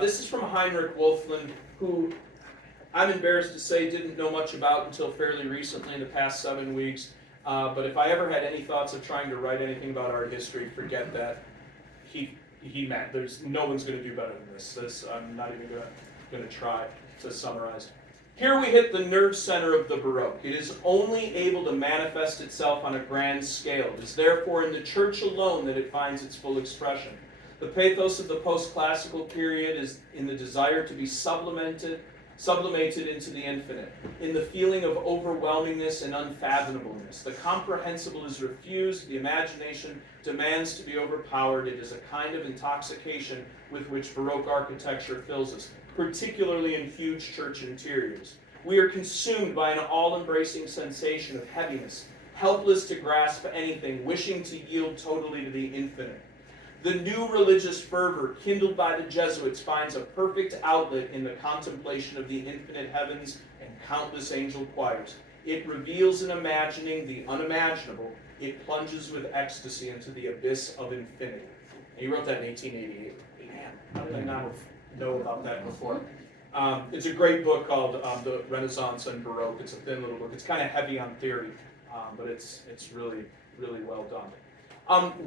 This is from Heinrich Wölfflin, who I'm embarrassed to say didn't know much about until fairly recently in the past 7 weeks. But if I ever had any thoughts of trying to write anything about art history, forget that. He meant there's no one's going to do better than this. I'm not even going to try to summarize. Here we hit the nerve center of the Baroque. It is only able to manifest itself on a grand scale. It is therefore in the church alone that it finds its full expression. The pathos of the post-classical period is in the desire to be sublimated into the infinite, in the feeling of overwhelmingness and unfathomableness. The comprehensible is refused, the imagination demands to be overpowered. It is a kind of intoxication with which Baroque architecture fills us, particularly in huge church interiors. We are consumed by an all-embracing sensation of heaviness, helpless to grasp anything, wishing to yield totally to the infinite. The new religious fervor kindled by the Jesuits finds a perfect outlet in the contemplation of the infinite heavens and countless angel choirs. It reveals in imagining the unimaginable. It plunges with ecstasy into the abyss of infinity. And he wrote that in 1888. Man, how did I not know about that before? It's a great book called The Renaissance and Baroque. It's a thin little book. It's kind of heavy on theory, but it's really, really well done.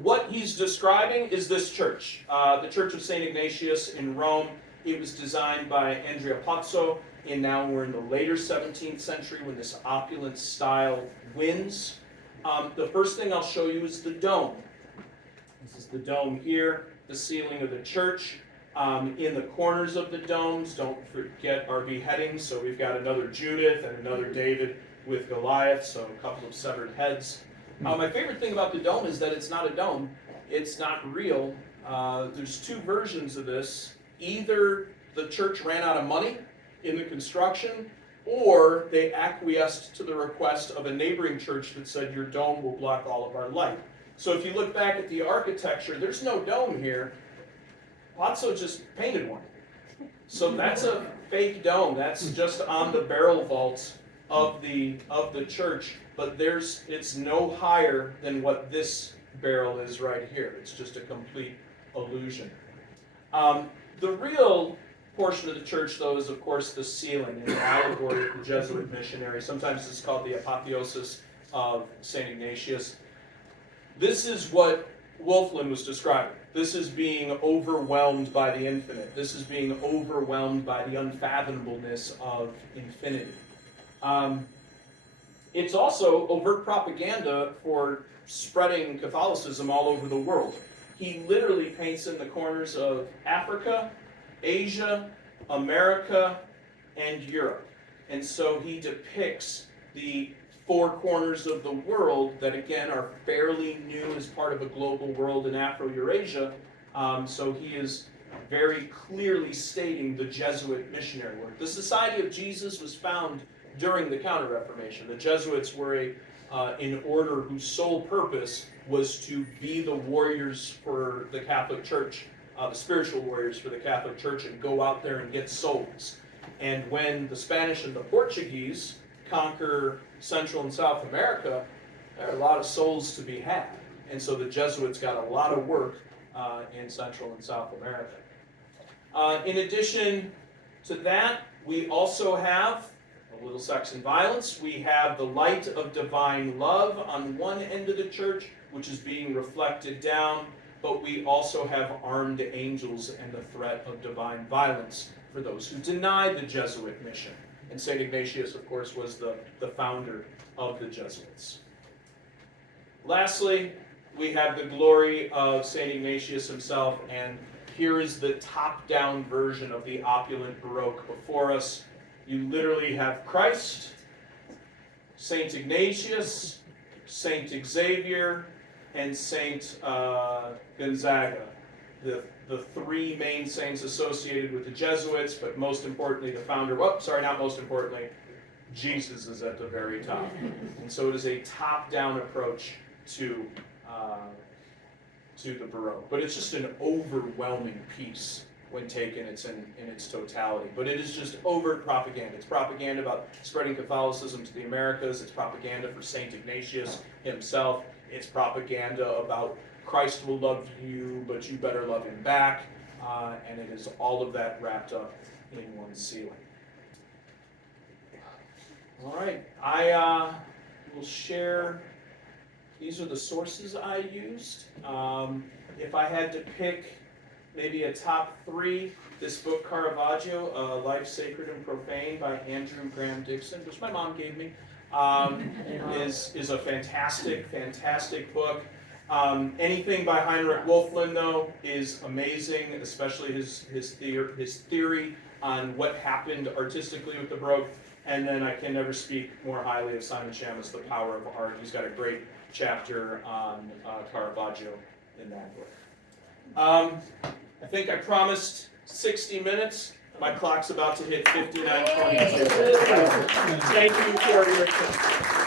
What he's describing is this church, the Church of St. Ignatius in Rome. It was designed by Andrea Pozzo, and now we're in the later 17th century when this opulent style wins. The first thing I'll show you is the dome. This is the dome here, the ceiling of the church. In the corners of the domes, don't forget our beheadings. So we've got another Judith and another David with Goliath, so a couple of severed heads. My favorite thing about the dome is that it's not a dome. It's not real. There's two versions of this. Either the church ran out of money in the construction, or they acquiesced to the request of a neighboring church that said, your dome will block all of our light. So if you look back at the architecture, there's no dome here. Pozzo just painted one. So that's a fake dome. That's just on the barrel vaults of the church. But it's no higher than what this barrel is right here. It's just a complete illusion. The real portion of the church, though, is of course the ceiling, an allegory of the Jesuit missionary. Sometimes it's called the apotheosis of St. Ignatius. This is what Wölfflin was describing. This is being overwhelmed by the infinite. This is being overwhelmed by the unfathomableness of infinity. It's also overt propaganda for spreading Catholicism all over the world. He literally paints in the corners of Africa, Asia, America, and Europe. And so he depicts the four corners of the world that, again, are fairly new as part of a global world in Afro-Eurasia. So he is very clearly stating the Jesuit missionary work. The Society of Jesus was found during the Counter-Reformation. The Jesuits were an order whose sole purpose was to be the warriors for the Catholic Church, the spiritual warriors for the Catholic Church, and go out there and get souls. And when the Spanish and the Portuguese conquer Central and South America, there are a lot of souls to be had. And so the Jesuits got a lot of work in Central and South America. In addition to that, we also have a little sex and violence. We have the light of divine love on one end of the church, which is being reflected down but we also have armed angels and the threat of divine violence for those who deny the Jesuit mission. And St. Ignatius, of course, was the founder of the Jesuits. Lastly, we have the glory of St. Ignatius himself, and here is the top-down version of the opulent Baroque before us. You literally have Christ, St. Ignatius, St. Xavier, and St. Gonzaga, the three main saints associated with the Jesuits, but most importantly, the founder, not most importantly, Jesus is at the very top. And so it is a top-down approach to the Baroque. But it's just an overwhelming piece when taken in its totality. But it is just overt propaganda. It's propaganda about spreading Catholicism to the Americas. It's propaganda for St. Ignatius himself. It's propaganda about Christ will love you, but you better love him back. And it is all of that wrapped up in one sealing. All right, I will share. These are the sources I used. If I had to pick maybe a top three, this book, Caravaggio, Life Sacred and Profane by Andrew Graham Dixon, which my mom gave me, is a fantastic book. Anything by Heinrich Wölfflin, though, is amazing, especially his theory on what happened artistically with the Baroque. And then I can never speak more highly of Simon Shamus, The Power of Art. He's got a great chapter on Caravaggio in that book. I think I promised 60 minutes. My clock's about to hit 59:22. Thank you for your attention.